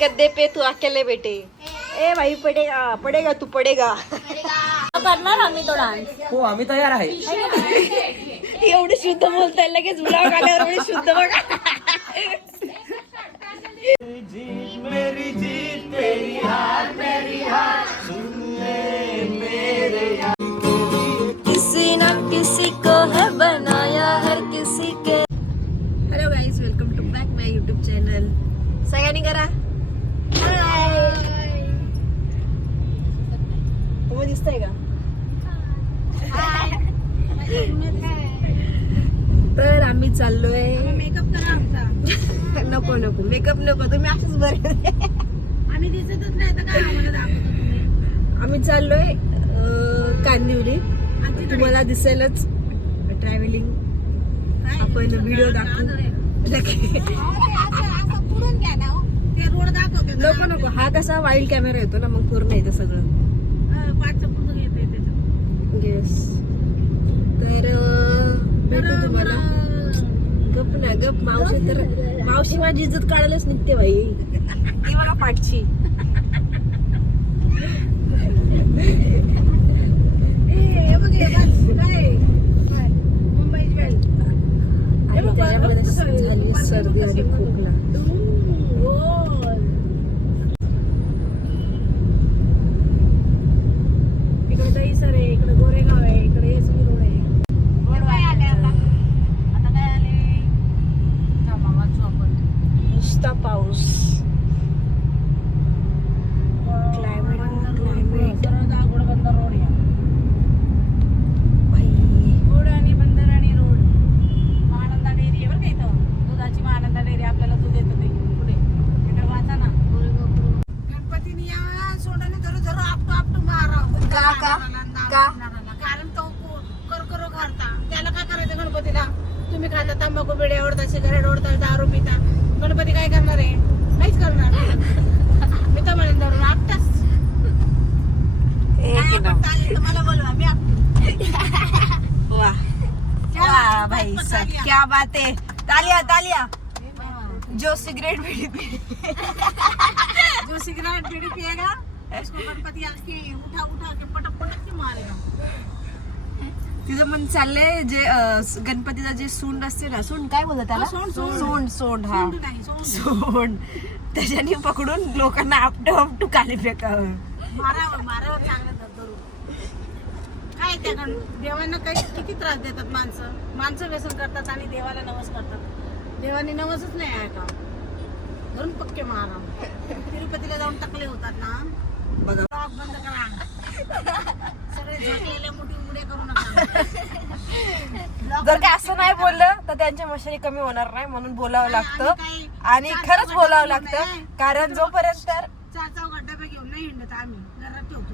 गद्दे पे तू अकेले बेटे. ए भाई पडेगा पडेगा तू पडेगा. करणार आम्ही तो डान्स. हो आम्ही तयार आहे. एवढे शुद्ध बोलताय लगेच ब्लॉग आल्यावर एवढे शुद्ध बघा. मेरी जीत तेरी हार मेरी हार सुन ले मेरे यार. किसी ना किसी को है बनाया हर किसी के. Hello guys, welcome to back my YouTube channel. सगळ्यांनी करा हाय. तुम्ही दिसतंय का? तर आम्ही चाललोय. मेकअप करा आमचा. नको नको मेकअप नको, तुम्ही असंच बरे. आम्ही दिसतच नाही तर काय आम्हाला दाखवतो तुम्ही. आम्ही चाललोय कांदिवली. तुम्हाला दिसेलच ट्रॅव्हलिंग. आपण व्हिडिओ दाखवू. असं पुढून घ्या ना हो. ते रोड दाखवते नको नको, हा कसा वाईल्ड कॅमेरा येतो ना, मग पूर्ण येतं सगळं. पाठचं पूर्ण घेते त्याच्यात. येस. तर भेटू तुम्हाला. गप ना गप. मावशी तर मावशी माझी इज्जत काढायलाच निघते बाई. ती बघा पाठची. हे बघ हे बघ काय मुंबईची बॅल. आणि त्याच्यामध्ये झाली सर्दी आणि खोकला. इकडे दहीसर आहे, इकडे गोरेगाव आहे, इकडे एसबी रोड आहे. काय आले आता काय आले वाचू आपण. नुसता पाऊस. क्लायमेट घोडबंदर रोड आहे. बाई. घोड आणि बंदर आणि रोड. महानंदा डेअरी आहे बरं का इथं. दुधाची महानंदा डेअरी आपल्याला दूध येतं ते पुढे. इकडे वाचा ना गणपतीने या सोडाने धरू धरू आपटू मारा. का का का? कारण तो करकरो घालता. त्याला काय करायचं गणपतीला? तुम्ही खाता तंबाखू बिड्या ओढता, सिगारेट ओढता, दारू पिता. गणपती काय करणार आहे? काहीच करणार नाही. मी तर म्हणेन धरून आपटाच. मला बोलवा मी आपटू. वाह वाह भाई साहब, क्या बात है. तालिया तालिया. जो सिगरेट बीड़ी पी. जो सिगरेट बीड़ी पिएगा उसको गणपती आके उठा उठा के पटक पटक के मारेगा. तिचं मन चाललंय जे गणपतीचा जे सोंड असते ना, सोंड काय बोलतात त्याला? सोंड सोंड हा सोंड. त्याच्याने पकडून लोकांना आपटू आपटू खाली फेकावं. मारावर चांगलं धरून. काय त्या देवांना काही किती त्रास देतात माणसं व्यसन करतात आणि देवाला नवस करतात. देवाने नवसच नाही आहे का? धरून पक्के मारा. तिरुपतीला जाऊन टकले होतात ना, बघा. ब्लॉग बंद करा. सगळे झोपलेले मोठी उड्या करू नका. जर का असं नाही बोललं तर त्यांच्या मशाली कमी होणार नाही, म्हणून बोलावं लागतं. आणि खरंच बोलावं लागतं, कारण जोपर्यंत चार चौघात डबे घेऊन नाही हिंडत आम्ही. घरात ठेवतो.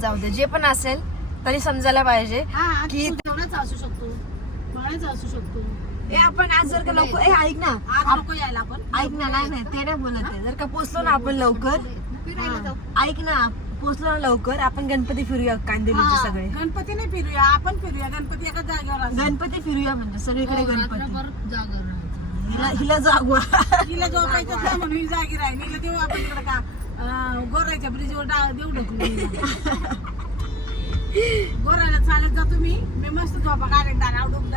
जाऊ दे, जे पण असेल तरी समजायला पाहिजे की जेवणाचा असू शकतो, डोळ्याचा असू शकतो. आपण आज जर का लवकर ऐक ना, आज नको यायला आपण. ऐक ना. नाही ते नाही बोलत आहे. जर का पोचलो ना आपण लवकर, ऐक ना, पोचलो ना लवकर, आपण गणपती फिरूया कांदिवलीचे सगळे. गणपती नाही फिरूया, आपण फिरूया. गणपती एका जागेवर असतो. गणपती फिरूया म्हणजे सगळीकडे गणपती. हिला जागवा. हिला झोपायचं नाही म्हणून ही जागी राहील. हिला देऊ आपण तिकडे का गोरायच्या ब्रिजवर देऊ ढकलून. गोरायला चालत जातो मी मस्त झोपा काढेन. दारावडून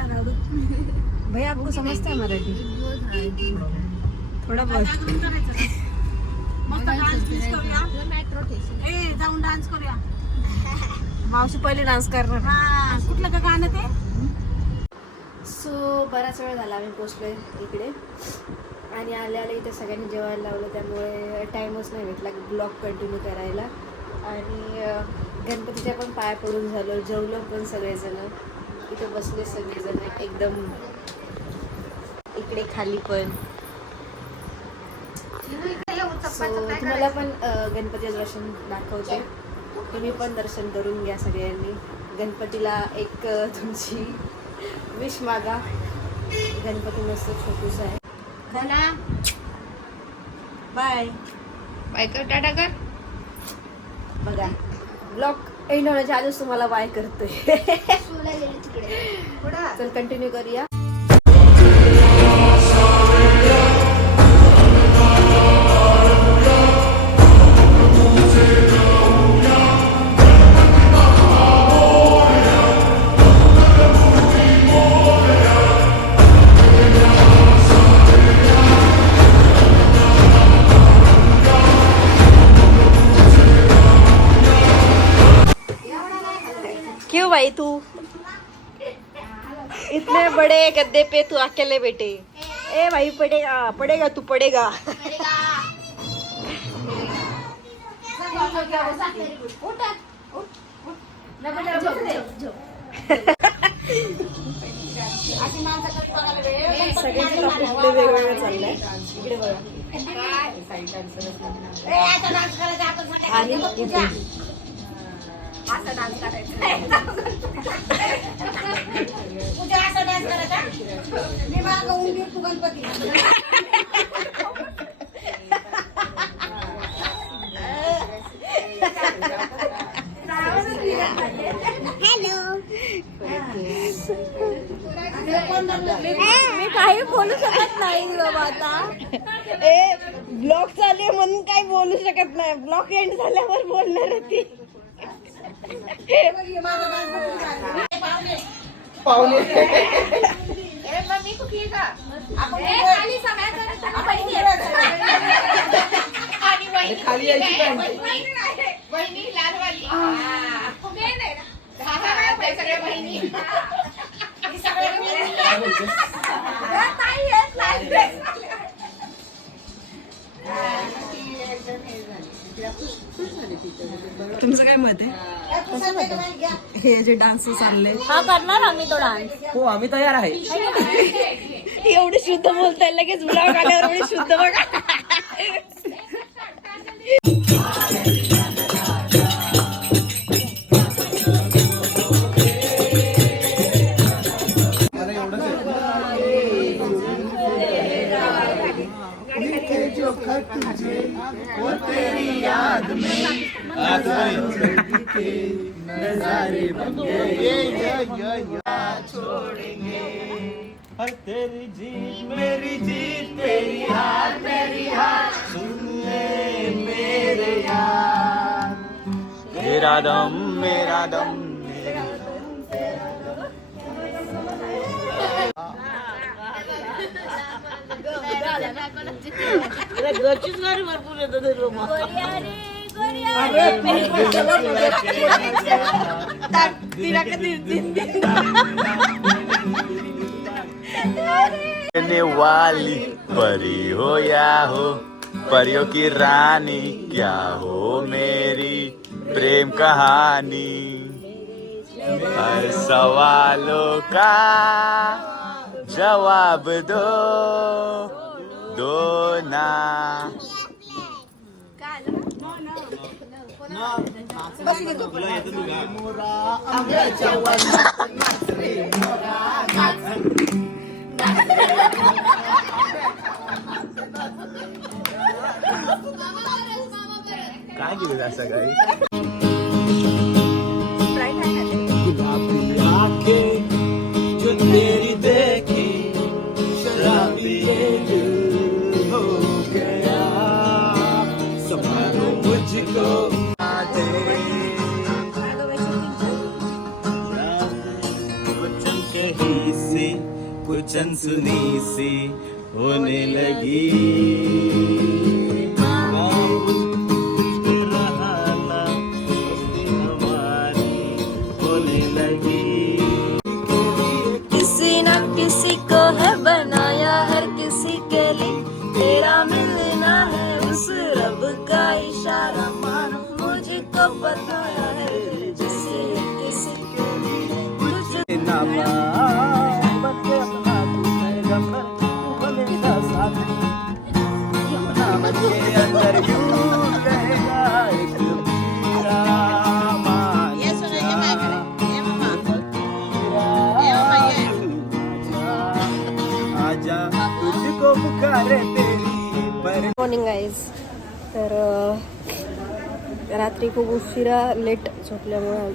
भाई आपको समजता है मराठी? थोडा बहुत. मस्त डान्स करूया. जाऊन डान्स करूया. मावशी पहिले डान्स करणार. हा, कुठलं का गाणं ते? सो बराच वेळ झाला आम्ही पोचलोय इकडे, आणि आले इथे सगळ्यांनी जेवायला लावलं, त्यामुळे टाईमच नाही भेटला ब्लॉग कंटिन्यू करायला. आणि गणपतीच्या पण पाया पडून झालं, जेवलो पण सगळेजण. इथे बसले सगळेजण एकदम. इकडे खाली पण. तुम्हाला पण गणपतीचं दर्शन दाखवते. तुम्ही पण दर्शन करून घ्या सगळ्यांनी. गणपतीला एक तुमची विश मागा. गणपती मस्त छोटूसा आहे. बाय बाय कर, टाटा कर. बघा ब्लॉग एंड होण्याच्या आधीच तुम्हाला बाय करतोय. चल कंटिन्यू करूया. भाई तू इतने बड़े गद्दे पे तू अकेले बैठे ए भाई पड़ेगा पड़ेगा तू पड़ेगा सगळ्यांचे टॉपिक वेगवेगळे चाललंय इकडे बघा आणि इथे असा डान्स करायचा तुझ्या असा डान्स करायचा मी मागं उंदीर तू गणपती मी काही बोलू शकत नाही बाबा आता ए ब्लॉग चालू आहे म्हणून काही बोलू शकत नाही ब्लॉग एंड झाल्यावर बोलणार होती पाहुणे खाली यायची तुमचं काय मत आहे हे जे डान्स चालले हा करणार आम्ही तो डान्स हो आम्ही तयार आहे एवढे शुद्ध बोलताय लगेच ब्लॉग आल्यावर एवढे शुद्ध बघा हर तेरी जीत मेरी जीत तेरी हार मेरी हार सुन ले मेरे यार मेरा दम घरचीच गाडी भरपूर येतं कहने वाली परी हो या हो परियों की रानी क्या हो मेरी प्रेम कहानी हर सवालों का जवाब दो ना काय केलं सकाळी गुलाबी आंखें जो तेरी देखी शराबी ये दिल हो गया संभालो मुझको कुछ कहीं से कुछ अनसुनी सी होने लगी किसी न किसी को है बनाया हर किसी के लिए तेरा मिलना है उस रब का इशारा मानो मुझको बताया है जिसे किसी के लिए कुछ मॉर्निंग गाईज तर रात्री खूप उशिरा लेट झोपल्यामुळे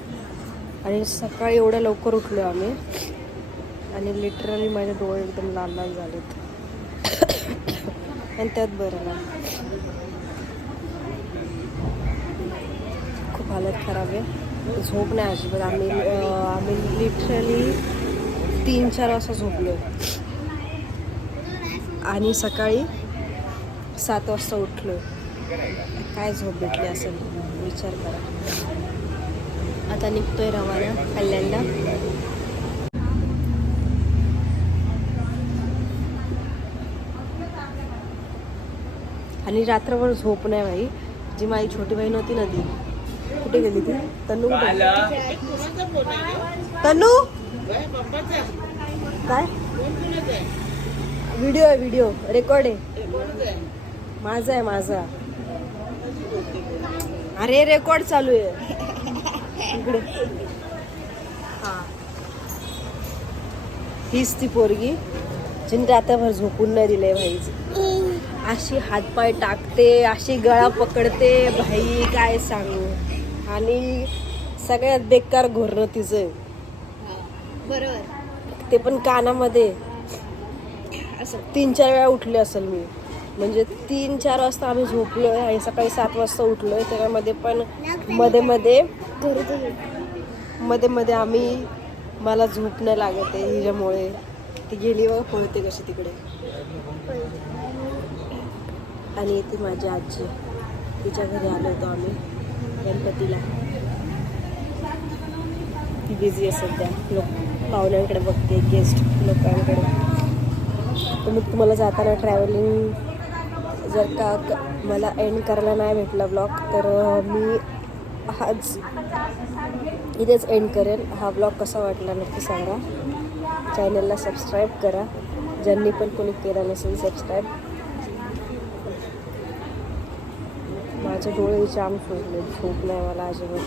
आणि सकाळी एवढ्या लवकर उठलो आम्ही आणि लिटरली माझे डोळे एकदम लाल लाल झालेत आणि त्यात बरं ना खूप हालत खराब आहे झोप नाही अजिबात आम्ही लिटरली 3-4 वाजता झोपलो आणि सकाळी 7 वाजता उठलो काय झोप भेटली असेल विचार करा आता निघतोय रवाना कल्याणला. आणि रात्रभर झोप नाही बाई. जी माझी छोटी बहीण होती ना ती कुठे गेली? ती तन्नू कुठे गेली? तन्नू काय? व्हिडिओ आहे, व्हिडिओ रेकॉर्ड आहे. माझा आहे माझा. अरे रेकॉर्ड चालू आहे इकडे. हा हीच ती पोरगी जिने रात्रभर झोपून नाही दिले भाईच. अशी हातपाय टाकते, अशी गळा पकडते भाई काय सांगू. आणि सगळ्यात बेकार घोरणं तिचं. बरोबर. ते पण कानामध्ये. असं 3-4 वेळा उठले असेल मी. म्हणजे 3-4 वाजता आम्ही झोपलोय आणि सकाळी 7 वाजता उठलोय. त्याच्यामध्ये पण मध्ये मध्ये आम्ही मला झोप नाही लागत आहे हिच्यामुळे. ती गेली व पळते कशी तिकडे. आणि ती माझी आजी, तिच्या घरी आलो होतो आम्ही गणपतीला. ती बिझी आहे सध्या, पाहुण्यांकडे बघते, गेस्ट लोकांकडे. तर मी तुम्हाला जाताना ट्रॅव्हलिंग जर का मला एंड करायला नाही भेटला ब्लॉग तर मी आज इथेच एंड करेन. हा ब्लॉग कसा वाटला नक्की सांगा. चॅनलला सबस्क्राईब करा ज्यांनी पण कोणी केलं नसेल सबस्क्राईब. माझे डोळे जाम सोडले, झोप नाही मला अजिबात.